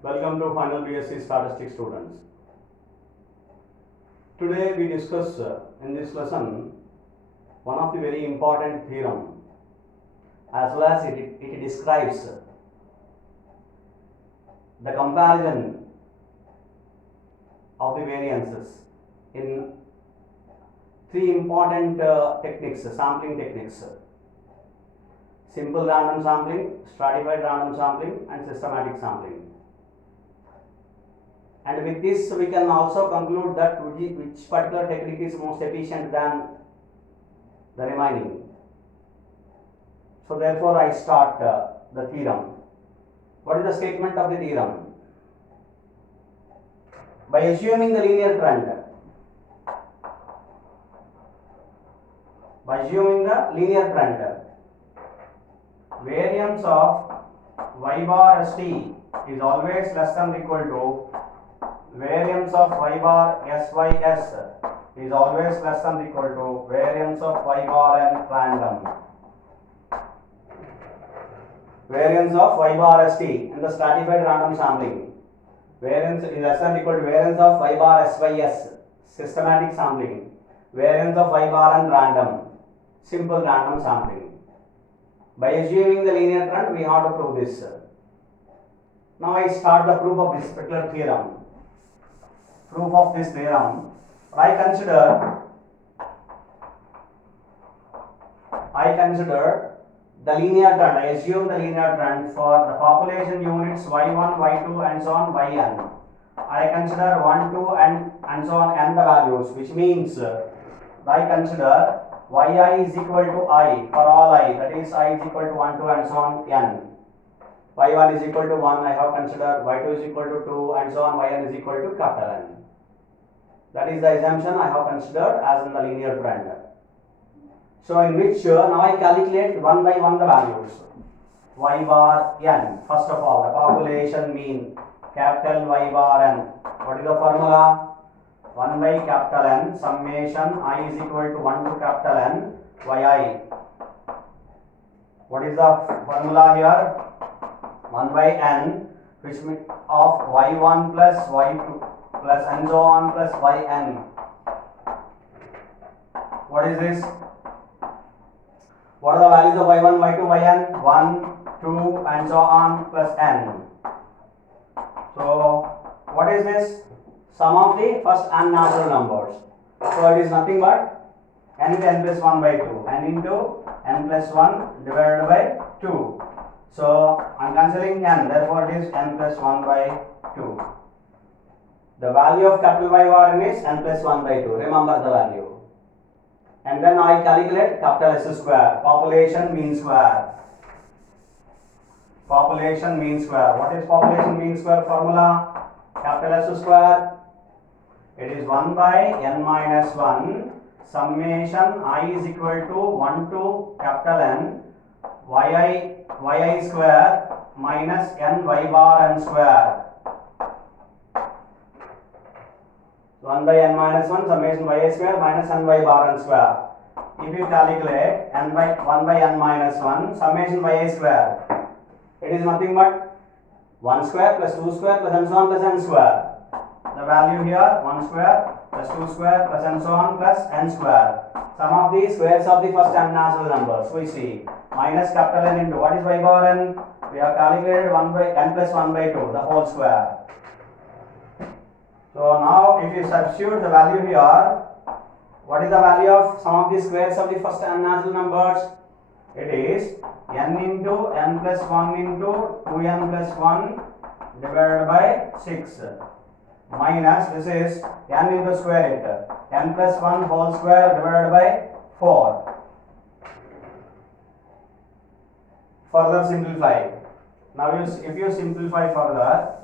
Welcome to final BSc Statistics students. Today we discuss in this lesson one of the very important theorem, as well as it describes the comparison of the variances in three important techniques, sampling techniques: simple random sampling, stratified random sampling, and systematic sampling. And with this we can also conclude that which particular technique is most efficient than the remaining. So therefore I start the theorem. What is the statement of the theorem? By assuming the linear trend, variance of y bar st is always less than or equal to variance of y bar sys is always less than or equal to variance of y bar n random. Variance of y bar st in the stratified random sampling, variance is less than or equal to variance of y bar sys. Systematic sampling, variance of y bar n random. Simple random sampling. By assuming the linear trend, we have to prove this. Now I start the proof of this particular theorem. Proof of this theorem, I consider the linear trend. I assume the linear trend for the population units y1, y2 and so on yn. I consider 1, 2 and so on n the values, which means I consider yi is equal to I for all I, that is I is equal to 1, 2 and so on n. y1 is equal to 1, I have considered y2 is equal to 2 and so on, yn is equal to capital N. That is the assumption I have considered as in the linear trend. So in which now I calculate one by one the values. Y bar n, first of all the population mean, capital Y bar n. What is the formula? 1 by capital N summation I is equal to 1 to capital N yi. What is the formula here? 1 by n, which means of y1 plus y2 plus and so on plus yn. What is this? What are the values of y1, y2, yn? 1, 2 and so on plus n. So what is this? Sum of the first n natural numbers. So it is nothing but n into n plus 1 by 2, n into n plus 1 divided by 2. So I am cancelling n, therefore it is n plus 1 by 2. The value of capital Y bar n is n plus 1 by 2. Remember the value. And then I calculate capital S square, population mean square. Population mean square. What is population mean square formula? Capital S square. It is 1 by n minus 1 summation I is equal to 1 to capital N yi square minus n y bar n square. 1 by n minus 1 summation yi square minus n y bar n square. If you calculate n by 1 by n minus 1 summation yi square, it is nothing but 1 square plus 2 square plus and so on plus n square. The value here 1 square plus 2 square plus and so on plus n square. Sum of the squares of the first n natural numbers we see, minus capital N into what is y bar n? We have calculated 1 by n plus 1 by 2 the whole square. So now if you substitute the value here, what is the value of sum of the squares of the first n natural numbers? It is n into n plus 1 into 2n plus 1 divided by 6 minus this is n into square it, n plus 1 whole square divided by 4. Further simplify. Now if you simplify further,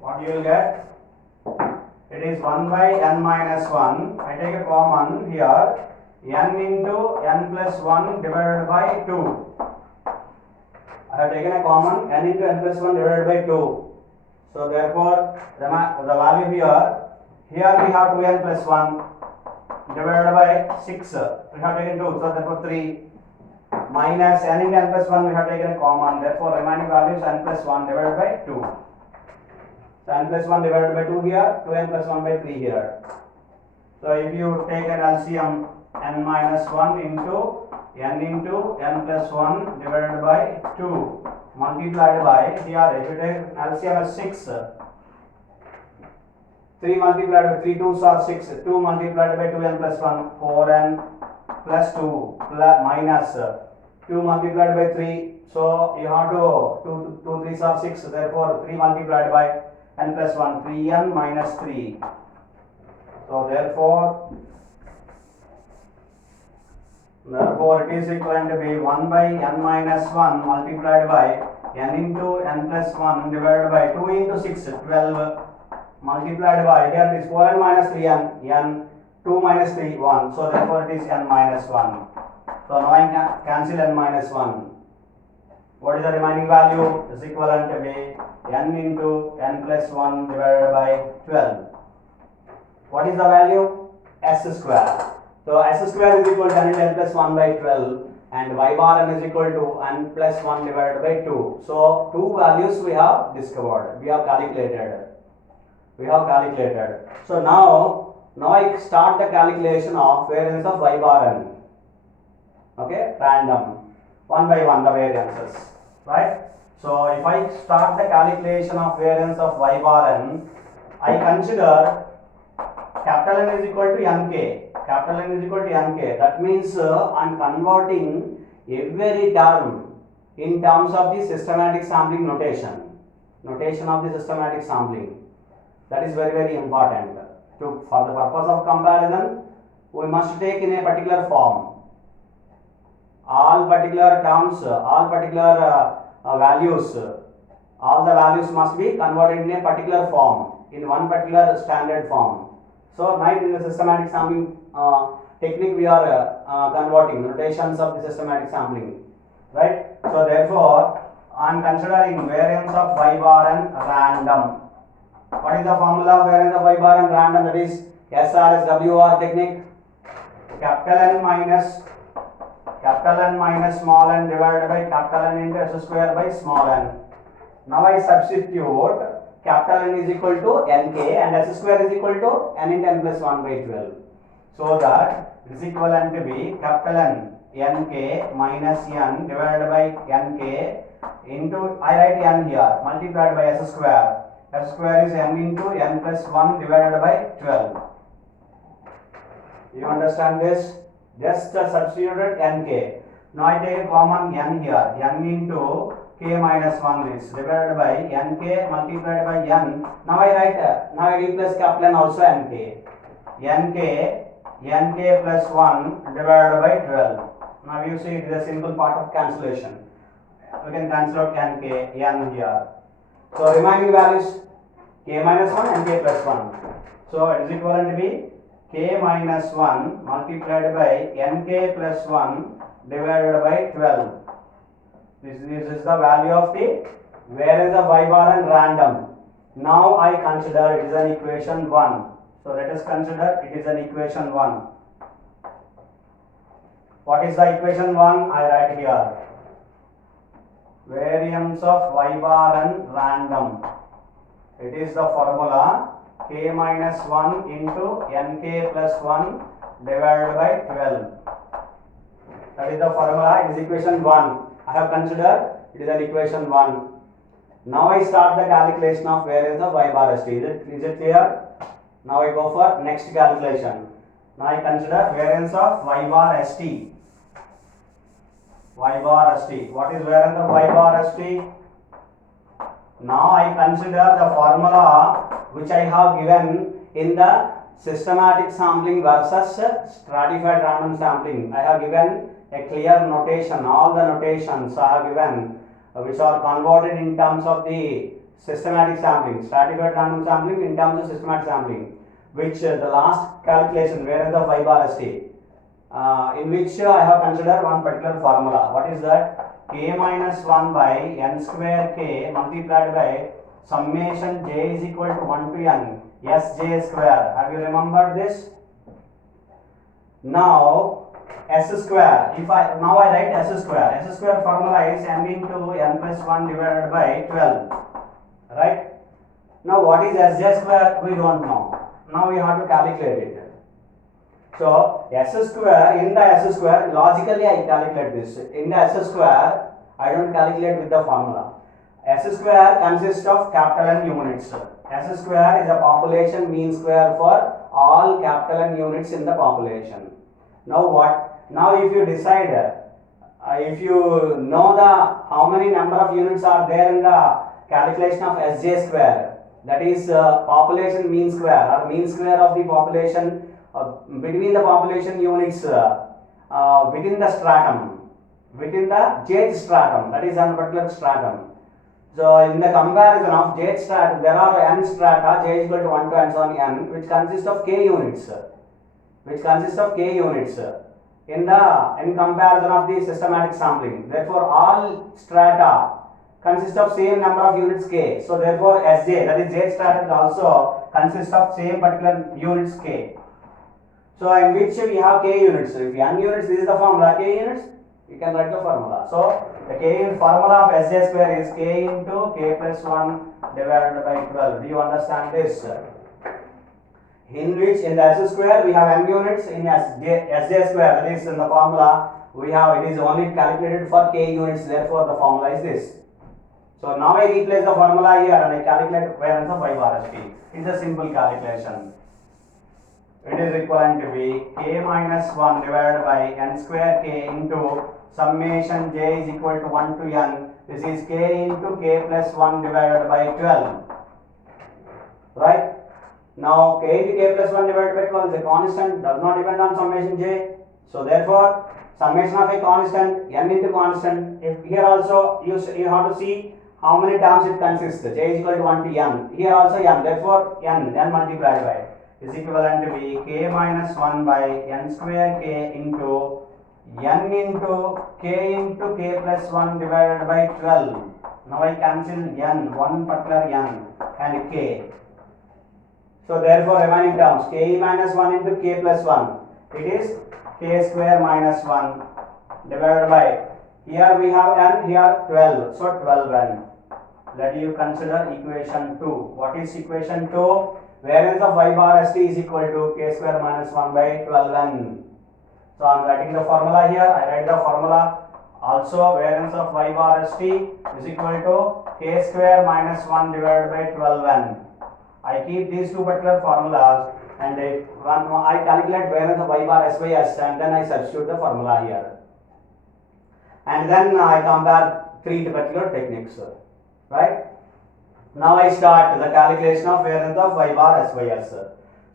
what you will get? It is 1 by n minus 1. I take a common here, n into n plus 1 divided by 2. I have taken a common n into n plus 1 divided by 2. So therefore the value here we have 2n plus 1 divided by 6. We have taken 2, so therefore 3 minus n into n plus 1 we have taken a common, therefore remaining value is n plus 1 divided by 2. So n plus 1 divided by 2 here, 2n plus 1 by 3 here. So if you take an LCM n minus 1 into n plus 1 divided by 2 multiplied by, here if you take LCM as 6, 3 multiplied by 3 2s are 6, 2 multiplied by 2n plus 1, 4n plus 2 minus 2 multiplied by 3. So you have to 2 3s are 6, therefore 3 multiplied by n plus 1, 3n minus 3. So therefore it is equivalent to be 1 by n minus 1 multiplied by n into n plus 1 divided by 2 into 6, 12 multiplied by, here it is 4n minus 3n, n 2 minus 3, 1. So therefore it is n minus 1. So now I can cancel n minus 1. What is the remaining value? Is equivalent to be n into n plus 1 divided by 12. What is the value? S square. So s square is equal to n into n plus 1 by 12 and y bar n is equal to n plus 1 divided by 2. So two values we have discovered, we have calculated. So now I start the calculation of variance of y bar n. Okay, random, one by one the variances, right? So if I start the calculation of variance of y bar n, I consider capital N is equal to nk. That means I am converting every term in terms of the systematic sampling notation of the systematic sampling. That is very, very important. For the purpose of comparison, we must take in a particular form. All particular terms, all particular values, all the values must be converted in a particular form, in one particular standard form. So now in the systematic sampling technique we are converting notations of the systematic sampling, right? So therefore I am considering variance of y bar n random. What is the formula of variance of y bar n random? That is SRS WR technique. Capital N minus small n divided by capital N into s square by small n. Now I substitute capital N is equal to nk and s square is equal to n into n plus 1 by 12. So that is equivalent to be capital N nk minus n divided by nk into, I write n here, multiplied by s square. S square is n into n plus 1 divided by 12. You understand this? Just substituted nk. Now I take a common n here, n into k minus 1 is divided by nk multiplied by n. Now I replace capital N also nk. nk plus 1 divided by 12. Now you see it is a simple part of cancellation. We can cancel out nk, n here. So remaining values k minus 1 and k plus 1. So it is equivalent to be k minus 1 multiplied by nk plus 1 divided by 12. This is the value of the variance of y bar n random. Now I consider it is an equation 1. So let us consider it is an equation 1. What is the equation 1? I write here. Variance of y bar n random. It is the formula k minus 1 into nk plus 1 divided by 12. That is the formula. It is equation 1. I have considered it is an equation 1. Now I start the calculation of variance of y bar st. Is it clear? Now I go for next calculation. Now I consider variance of y bar st. What is variance of y bar st? Now I consider the formula which I have given in the systematic sampling versus stratified random sampling. I have given a clear notation, all the notations I have given which are converted in terms of the systematic sampling, stratified random sampling in terms of systematic sampling, which the last calculation variance of y bar st, in which I have considered one particular formula. What is that? K minus 1 by n square k multiplied by summation j is equal to 1 to n sj square. Have you remembered this? Now s square, now I write s square formula is m into n plus 1 divided by 12, right? Now what is Sj square? We don't know. Now we have to calculate it. So S square, in the S square, logically I calculate this. In the S square, I don't calculate with the formula. S square consists of capital N units. S square is a population mean square for all capital N units in the population. Now what? Now if you decide, if you know the how many number of units are there in the calculation of Sj square, that is population mean square or mean square of the population between the population units within the stratum, within the jth stratum, that is one particular stratum. So in the comparison of jth stratum, there are n strata, j is equal to 1 to and so on n, which consists of k units, in comparison of the systematic sampling. Therefore all strata consist of same number of units k. So therefore Sj, that is jth strata, also consists of same particular units k. So in which we have k units. So if n units, this is the formula, k units, you can write the formula. So the k unit formula of Sj square is k into k plus 1 divided by 12. Do you understand this? In which in the S square we have n units, in Sj square, that is in the formula we have, it is only calculated for k units, therefore the formula is this. So now I replace the formula here and I calculate variance of y bar st. It's a simple calculation. It is equivalent to be k minus 1 divided by n square k into summation j is equal to 1 to n. This is k into k plus 1 divided by 12. Right? Now k into k plus 1 divided by 12 is a constant, does not depend on summation j. So therefore summation of a constant, n into constant. If here also you have to see how many terms it consists. J is equal to 1 to n. Here also n. Therefore n multiplied by is equivalent to be k minus 1 by n square k into n into k plus 1 divided by 12. Now I cancel n, one particular n and k. So therefore remaining terms k minus 1 into k plus 1, it is k square minus 1 divided by, here we have n, here 12, so 12n. Let you consider equation 2. What is equation 2? Variance of y bar st is equal to k square minus 1 by 12n. So I am writing the formula here. I write the formula. Also variance of y bar st is equal to k square minus 1 divided by 12n. I keep these two particular formulas and I calculate variance of y bar s by s and then I substitute the formula here. And then I compare three particular techniques. Right? Now I start the calculation of variance of y bar s by s.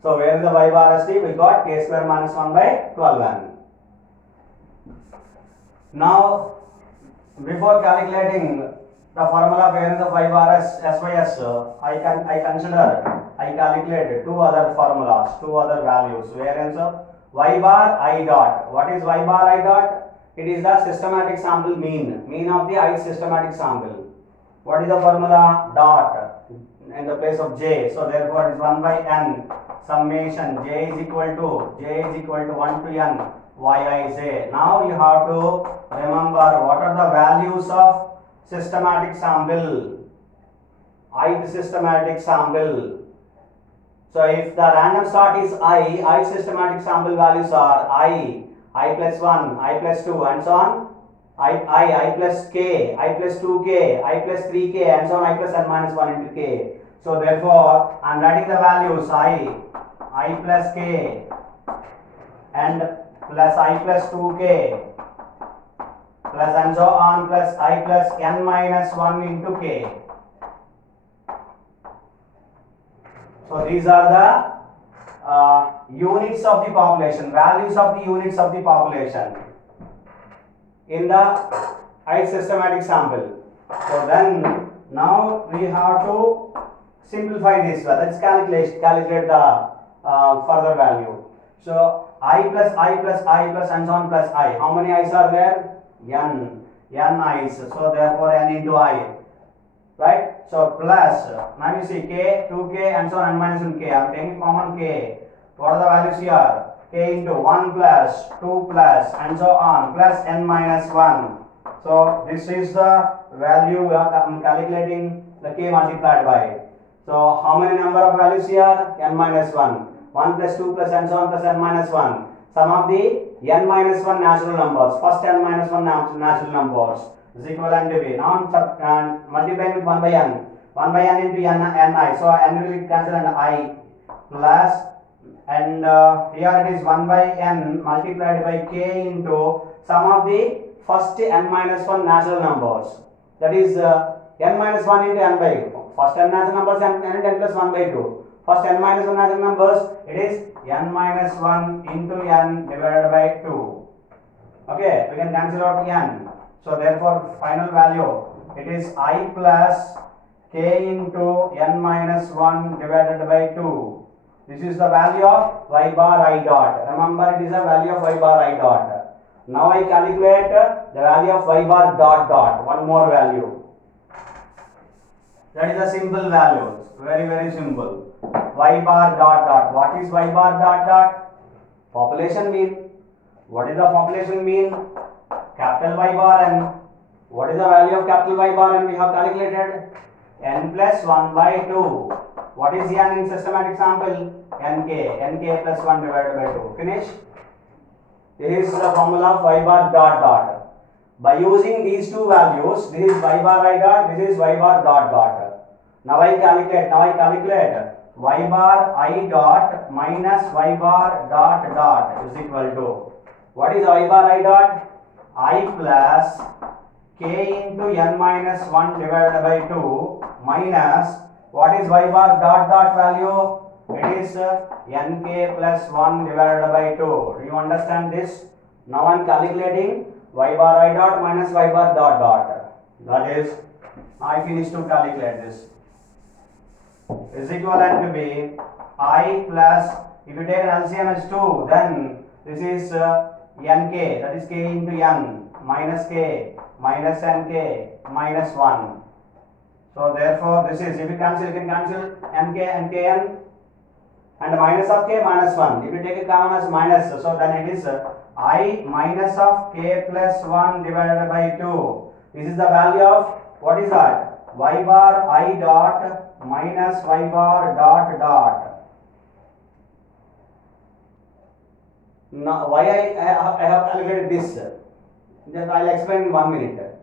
So variance of y bar st, we got k square minus 1 by 12n. Now before calculating the formula variance of y bar s by s, I calculate two other formulas, two other values. Variance of y bar I dot. What is y bar I dot? It is the systematic sample mean of the ith systematic sample. What is the formula? Dot in the place of j. So therefore it is 1 by n summation j is equal to 1 to n yij. Now you have to remember what are the values of systematic sample, ith systematic sample. So if the random start is ith systematic sample values are I plus 1, I plus 2 and so on. I plus k, I plus 2k, I plus 3k and so on, I plus n minus 1 into k. So therefore I am writing the values I plus k and plus I plus 2k plus and so on plus I plus n minus 1 into k. So these are the units of the population, values of the units of the population in the ith systematic sample. So then now we have to simplify this. Let's calculate the further value. So I plus and so on plus I. How many i's are there? N i's. So therefore n into I. Right? So plus, now you see k, 2k and so on n minus 1k. I am taking common k. What are the values here? K into 1 plus 2 plus and so on plus n minus 1. So this is the value we are calculating the k multiplied by. So how many number of values here? N minus 1. 1 plus 2 plus and so on plus n minus 1. Sum of the n minus 1 natural numbers. First n minus 1 natural numbers is equivalent to b. Now multiplying with 1 by n. 1 by n into ni. So n will be cancelled and I plus and here it is 1 by n multiplied by k into sum of the first n minus 1 natural numbers. That is n minus 1 into n by 2. First n natural numbers n and n plus 1 by 2. First n minus 1 natural numbers, it is n minus 1 into n divided by 2. Okay, we can cancel out n. So therefore final value, it is I plus k into n minus 1 divided by 2. This is the value of y bar I dot. Remember, it is a value of y bar I dot. Now I calculate the value of y bar dot dot. One more value. That is a simple value. Very simple. Y bar dot dot. What is y bar dot dot? Population mean. What is the population mean? Capital Y bar n. What is the value of capital Y bar n? We have calculated n plus 1 by 2. What is n in systematic sample? nk plus 1 divided by 2. Finish. This is the formula of y bar dot dot. By using these two values, this is y bar I dot, this is y bar dot dot. Now I calculate y bar I dot minus y bar dot dot is equal to, what is y bar I dot? I plus k into n minus 1 divided by 2 minus, what is y bar dot dot value? It is nk plus 1 divided by 2. Do you understand this? Now I am calculating y bar I dot minus y bar dot dot. That is, I finished to calculate this. Is equivalent to be I plus, if you take an LCM as 2, then this is nk, that is k into n, minus k, minus nk, minus 1. So therefore this is, if you cancel, you can cancel nk and kn, and minus of k minus 1. If you take it common as minus, so then it is I minus of k plus 1 divided by 2. This is the value of, what is that? Y bar I dot minus y bar dot dot. Now why I have calculated this? Just I will explain in 1 minute.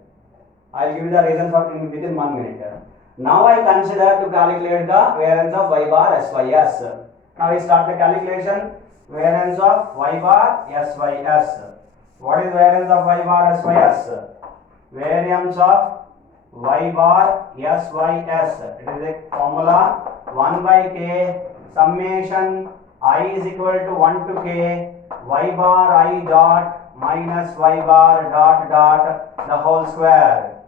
I will give you the reason for within 1 minute. Now I consider to calculate the variance of y bar sys. Now we start the calculation. Variance of y bar sys. What is variance of y bar sys? Variance of y bar sys. It is a formula 1 by k summation I is equal to 1 to k y bar I dot minus y bar dot dot the whole square.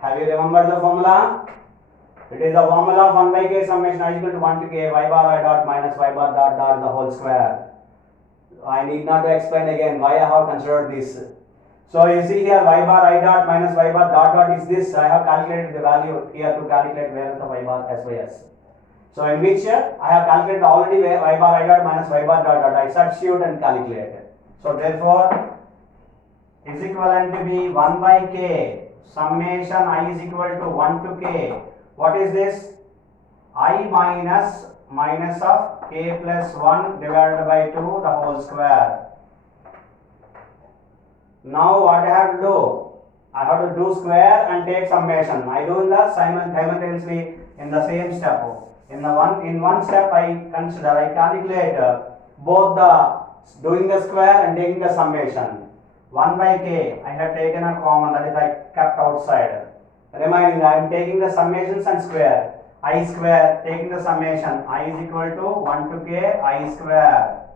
Have you remembered the formula? It is the formula of 1 by k summation I is equal to 1 to k y bar I dot minus y bar dot dot the whole square. I need not to explain again why I have considered this. So you see here y bar I dot minus y bar dot dot is this. I have calculated the value here to calculate variance of y bar sys. So in which I have calculated already y bar I dot minus y bar dot dot. I substitute and calculate. So therefore is equivalent to be 1 by k summation I is equal to 1 to k. What is this? I minus of k plus 1 divided by 2 the whole square. Now what I have to do? I have to do square and take summation. I do in the simultaneously in the same step. In one step I calculate both the doing the square and taking the summation. 1 by k I have taken a common, that is I kept outside. Remaining I am taking the summations and square. I square taking the summation I is equal to 1 to k I square.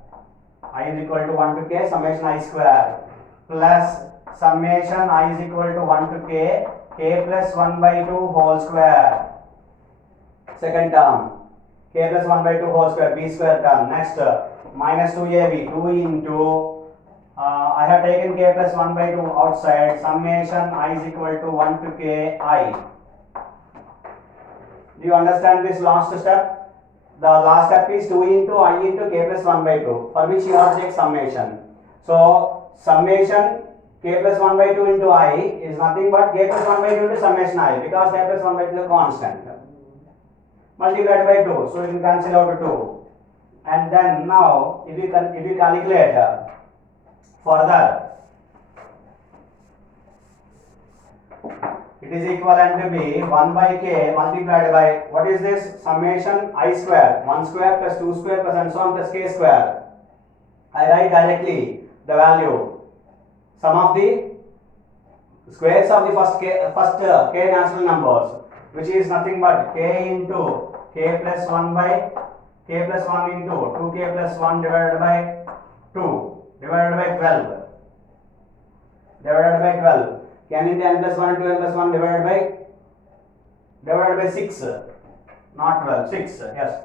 I is equal to 1 to k summation I square plus summation I is equal to 1 to k plus 1 by 2 whole square. Second term k plus 1 by 2 whole square b square term. Next minus 2ab 2 into I have taken k plus 1 by 2 outside, summation I is equal to 1 to k I. Do you understand this last step? The last step is 2 into I into k plus 1 by 2, for which you have to take summation. So summation k plus 1 by 2 into I is nothing but k plus 1 by 2 into summation I, because k plus 1 by 2 is a constant. multiplied by 2. So you can cancel out 2. And then now if you calculate further, it is equivalent to be 1 by k multiplied by, what is this? Summation I square, 1 square plus 2 square plus and so on plus k square. I write directly the value, sum of the squares of the first k natural numbers, which is nothing but k into k plus 1 by k plus 1 into 2k plus 1 divided by 2 divided by 12 n into n plus 1 into n plus 1 divided by 6, not 12, 6, yes.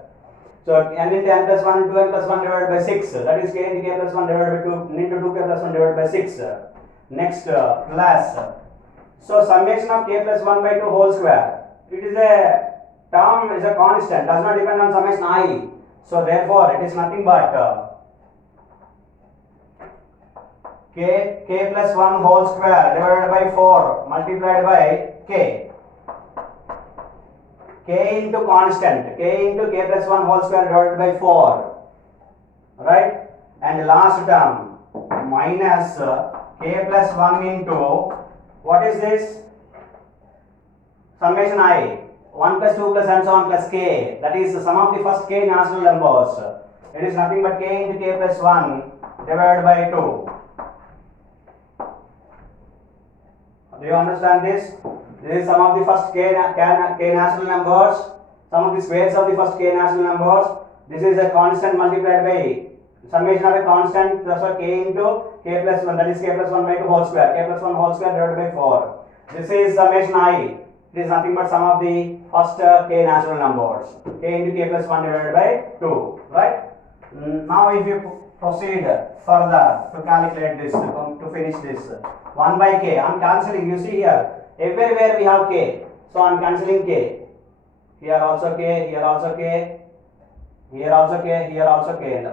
So n into n plus 1 into n plus 1 divided by 6, that is k into k plus 1 divided by 2 into 2k plus 1 divided by 6. Next plus, so summation of k plus 1 by 2 whole square, it is a term, is a constant, does not depend on summation I. So therefore it is nothing but k plus 1 whole square divided by 4 multiplied by k into constant, k into k plus 1 whole square divided by 4, right? And last term minus k plus 1 into, what is this? Summation I, 1 plus 2 plus and so on plus k, that is the sum of the first k natural numbers. It is nothing but k into k plus 1 divided by 2. Do you understand this? This is sum of the first k natural numbers, sum of the squares of the first k natural numbers. This is a constant multiplied by summation of a constant plus k into k plus 1, that is k plus 1 by 2 whole square, k plus 1 whole square divided by 4. This is summation I. It is nothing but sum of the first k natural numbers, k into k plus 1 divided by 2, right? Now if you proceed further to calculate this, to finish this, 1 by k, I am cancelling, you see here, everywhere we have k, so I am cancelling k, here also k, here also k, here also k, here also k, and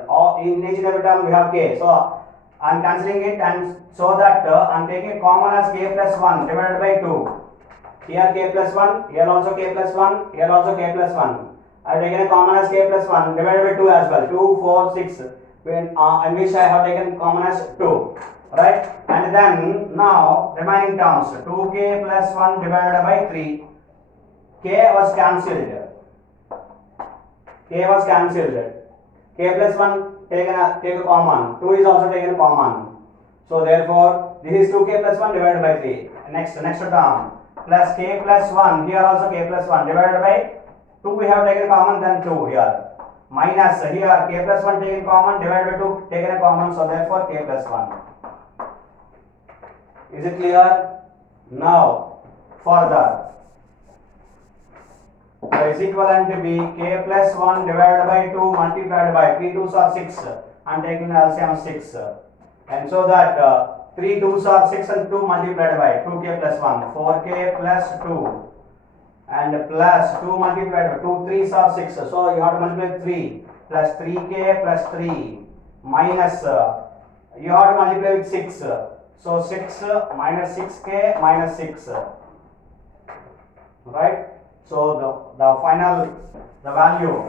in each and every term we have k, so I am cancelling it, and so that I am taking common as k plus 1 divided by 2. Here k plus 1, here also k plus 1, here also k plus 1. I have taken a common as k plus 1 divided by 2 as well. 2, 4, 6. In which I have taken common as 2. Right? And then now remaining terms, 2k plus 1 divided by 3. K was cancelled. K was cancelled. K plus 1 take a common. 2 is also taken common. So therefore this is 2k plus 1 divided by 3. Next term. Plus k plus 1, here also k plus 1 divided by 2 we have taken common, then 2 here. Minus here k plus 1 taken common divided by 2 taken a common, so therefore k plus 1. Is it clear? Now further. So is equivalent to be k plus 1 divided by 2 multiplied by 3 2s are 6. I am taking the LCM 6. And so that 3 2s are 6 and 2 multiplied by 2k plus 1, 4k plus 2 and plus 2 multiplied by 2 3s are 6. So you have to multiply 3 plus 3k plus 3 minus you have to multiply with 6. So 6 minus 6k minus 6. Right? So the final value.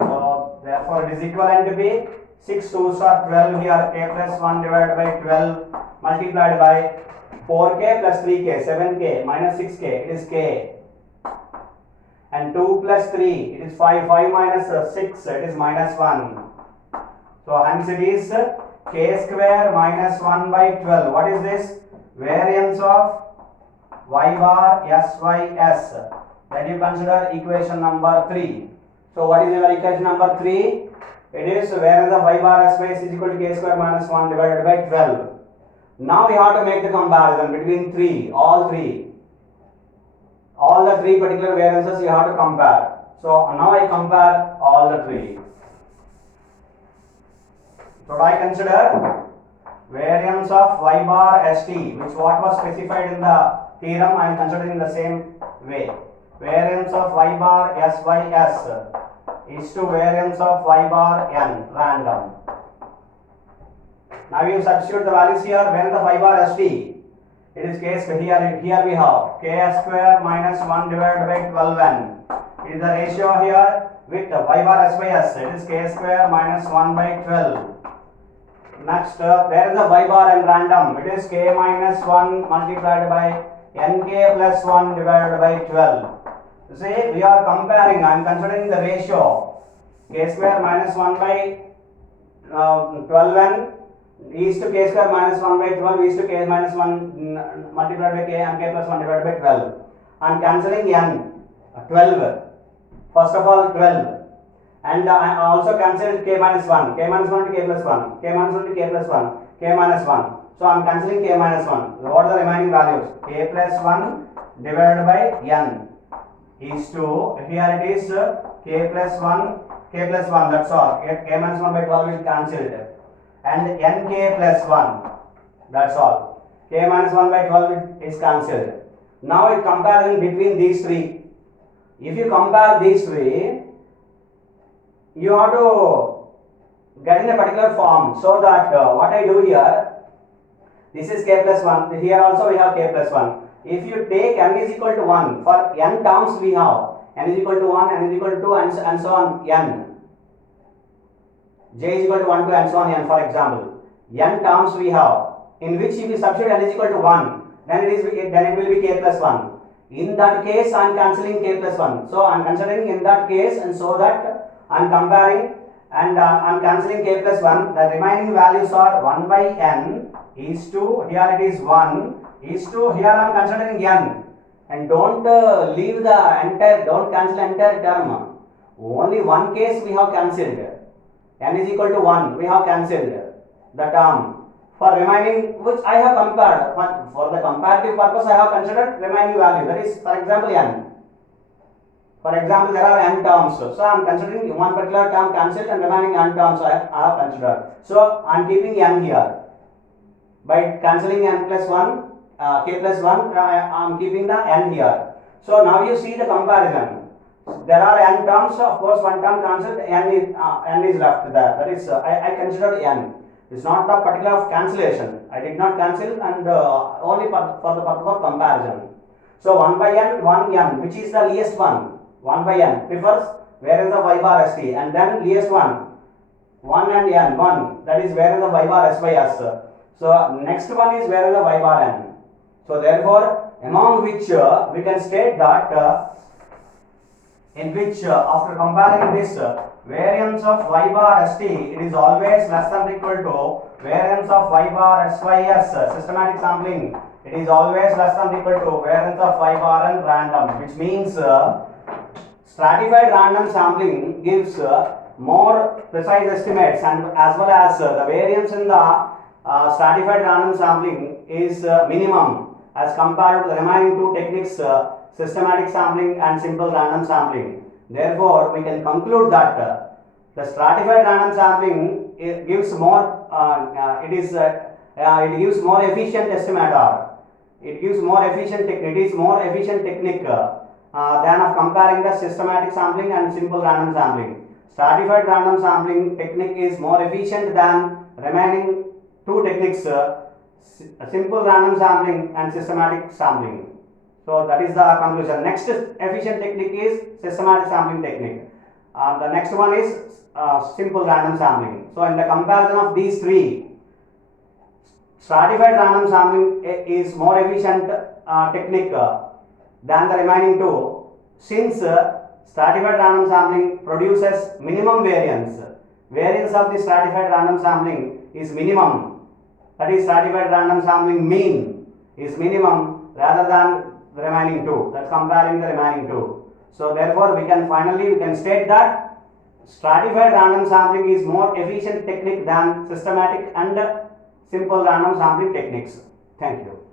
So therefore it is equivalent to be 6 2s are 12 here, k plus 1 divided by 12 multiplied by 4k plus 3k, 7k minus 6k, it is k. And 2 plus 3, it is 5, 5 minus 6, it is minus 1. So hence it is k square minus 1 by 12. What is this? Variance of y bar sys. That you consider equation number 3. So what is your equation number 3? It is variance of y bar sy is equal to k square minus 1 divided by 12. Now we have to make the comparison between all the three particular variances you have to compare. So now I compare all the three. So I consider variance of y bar st, which what was specified in the theorem, I am considering the same way. Variance of y bar sys is to variance of y bar n random. Now you substitute the values here. Variance of y bar st, it is k square. Here we have k square minus 1 divided by 12n It is the ratio here with y bar s by s. It is k square minus 1 by 12. Next, where is the y bar and random? It is k minus 1 multiplied by nk plus 1 divided by 12. See, we are comparing, I am considering the ratio k square minus 1 by 12n is to k square minus 1 by 12 is to k minus 1 multiplied by k and k plus 1 divided by 12. I am cancelling n, 12. First of all 12. And I also cancelled k minus 1 to k plus 1, k minus 1 to k plus 1, k minus 1. So I am cancelling k minus 1. So what are the remaining values? K plus 1 divided by n is to, here it is k plus 1, that's all. K minus 1 by 12 is cancelled. And nk plus 1, that's all. K minus 1 by 12 is cancelled. Now a comparison between these three. If you compare these three, you have to get in a particular form, so that what I do here, this is k plus 1, here also we have k plus 1. If you take n is equal to 1, for n terms we have n is equal to 1, n is equal to 2 and so on n. J is equal to 1 to and so on n, for example. N terms we have, in which if you substitute n is equal to 1, then it will be k plus 1. In that case, I am cancelling k plus 1. So I am considering in that case, and so that I am comparing and I am cancelling k plus 1. The remaining values are 1 by n is to, here it is 1 is to, here I am considering n. And don't leave the entire, don't cancel entire term. Only one case we have cancelled. N is equal to 1, we have cancelled the term. For remaining, which I have compared, but for the comparative purpose I have considered remaining value, that is for example n. For example, there are n terms, so I am considering one particular term cancelled and remaining n terms I have considered. So I am keeping n here. By cancelling n plus 1, k plus 1, I am keeping the n here. So now you see the comparison. There are n terms, of course one term cancelled, n is left there. That is, I considered n. It's not the particular of cancellation. I did not cancel, and only for the purpose of comparison. So 1 by n, 1 n, which is the least one. 1 by n prefers where is the y bar st, and then least one 1 and n, 1, that is where is the y bar s by s. So next one is where is the y bar n. So therefore, among which we can state that in which after comparing this variance of y bar st, it is always less than or equal to variance of y bar s by s, systematic sampling, it is always less than or equal to variance of y bar and random, which means stratified random sampling gives more precise estimates, and as well as the variance in the stratified random sampling is minimum as compared to the remaining two techniques, systematic sampling and simple random sampling. Therefore, we can conclude that the stratified random sampling gives more, it gives more efficient estimator. It gives more efficient technique. It is more efficient technique than of comparing the systematic sampling and simple random sampling. Stratified random sampling technique is more efficient than remaining two techniques, simple random sampling and systematic sampling. So that is the conclusion. Next efficient technique is systematic sampling technique. The next one is simple random sampling. So in the comparison of these three, stratified random sampling is more efficient technique than the remaining two, since stratified random sampling produces minimum variance. Variance of the stratified random sampling is minimum. That is, stratified random sampling mean is minimum rather than the remaining two. That's comparing the remaining two. So therefore, we can state that stratified random sampling is more efficient technique than systematic and simple random sampling techniques. Thank you.